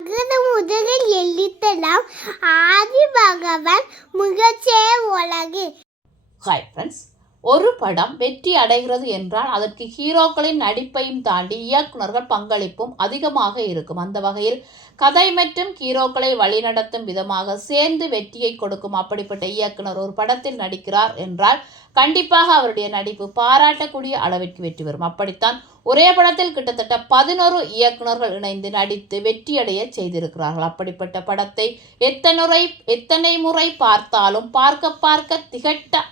அகர முதலில் எழுத்தலாம் ஆதி பகவான் முகச்சே உலகு. ஹாய் ஃப்ரெண்ட்ஸ் ஒரு படம் வெற்றி அடைகிறது என்றால் அதற்கு ஹீரோக்களின் நடிப்பையும் தாண்டி இயக்குனர்கள் பங்களிப்பும் அதிகமாக இருக்கும். அந்த வகையில் கதை மற்றும் ஹீரோக்களை வழிநடத்தும் விதமாக சேர்ந்து வெற்றியை கொடுக்கும் அப்படிப்பட்ட இயக்குனர் ஒரு படத்தில் நடிக்கிறார் என்றால் கண்டிப்பாக அவருடைய நடிப்பு பாராட்டக்கூடிய அளவிற்கு வெற்றி வரும் அப்படித்தான் ஒரே படத்தில் கிட்டத்தட்ட பதினோரு இயக்குனர்கள் இணைந்து நடித்து வெற்றியடைய செய்திருக்கிறார்கள். அப்படிப்பட்ட படத்தை எத்தனை எத்தனை முறை பார்த்தாலும் பார்க்க பார்க்க திகட்ட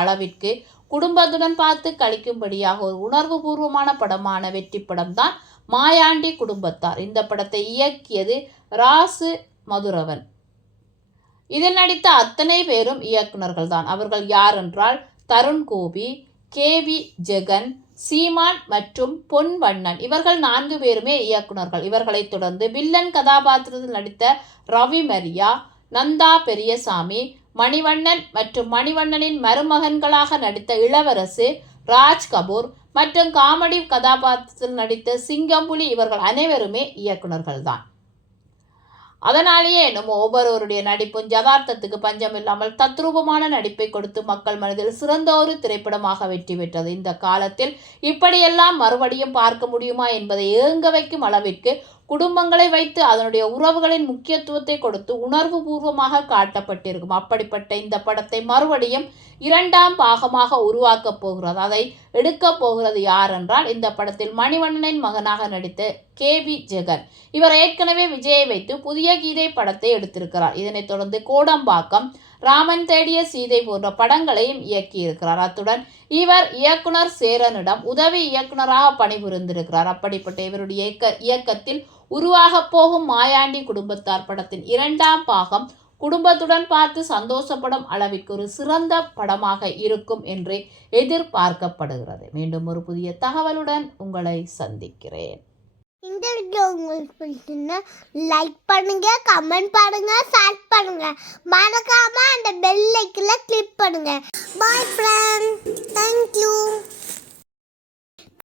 அளவிற்கு குடும்பத்துடன் பார்த்து கழிக்கும்படியாக ஒரு உணர்வுபூர்வமான படமான வெற்றி படம் தான் மாயாண்டி குடும்பத்தார். இந்த படத்தை இயக்கியது ராசு மதுரவன். இதில் நடித்த அத்தனை பேரும் இயக்குனர்கள் தான் அவர்கள் யார் என்றால் தருண் கோபி கே வி ஜெகன் சீமான் மற்றும் பொன்வண்ணன். இவர்கள் நான்கு பேருமே இயக்குனர்கள் இவர்களைத் தொடர்ந்து வில்லன் கதாபாத்திரத்தில் நடித்த ரவி மரியா நந்தா பெரியசாமி மணிவண்ணன் மற்றும் மணிவண்ணனின் மருமகன்களாக நடித்த இளவரசு ராஜ் கபூர் மற்றும் காமெடி கதாபாத்திரத்தில் நடித்த சிங்கம்புலி இவர்கள் அனைவருமே இயக்குனர்கள் தான் அதனாலேயே நம்ம ஒவ்வொருவருடைய நடிப்பும் ஜதார்த்தத்துக்கு பஞ்சம் இல்லாமல் தத்ரூபமான நடிப்பை கொடுத்து மக்கள் மனதில் சிறந்த ஒரு திரைப்படமாக வெற்றி பெற்றது. இந்த காலத்தில் இப்படியெல்லாம் மறுபடியும் பார்க்க முடியுமா என்பதை ஏங்க வைக்கும் அளவிற்கு குடும்பங்களை வைத்து அதனுடைய உறவுகளின் முக்கியத்துவத்தை கொடுத்து உணர்வு பூர்வமாக காட்டப்பட்டிருக்கும். அப்படிப்பட்ட இந்த படத்தை மறுபடியும் இரண்டாம் பாகமாக உருவாக்கப் போகிறது. அதை எடுக்கப் போகிறது யார் என்றால் இந்த படத்தில் மணிவண்ணனின் மகனாக நடித்த கே வி ஜெகன். இவர் ஏற்கனவே விஜயை வைத்து புதிய கீதை படத்தை எடுத்திருக்கிறார். இதனைத் தொடர்ந்து கோடம்பாக்கம் ராமன் தேடிய சீதை போன்ற படங்களையும் இயக்கியிருக்கிறார். அத்துடன் இவர் இயக்குனர் சேரனிடம் உதவி இயக்குனராக பணிபுரிந்திருக்கிறார். அப்படிப்பட்ட இவருடைய இயக்க இயக்கத்தில் உருவாகப் போகும் மாயாண்டி குடும்பத்தார் படத்தின் இரண்டாம் பாகம் குடும்பத்துடன் பார்த்து சந்தோஷப்படும் அளவிற்கு ஒரு சிறந்த படமாக இருக்கும் என்று எதிர்பார்க்கப்படுகிறது. மீண்டும் ஒரு புதிய தகவலுடன் உங்களை சந்திக்கிறேன். இந்த வீடியோ உங்களுக்கு பிடிச்சிருந்தா லைக் பண்ணுங்க கமெண்ட் பண்ணுங்க ஷேர் பண்ணுங்க. மறக்காம அந்த பெல் ஐக்கில் கிளிக் பண்ணுங்க. பாய் ஃப்ரெண்ட் தேங்க்யூ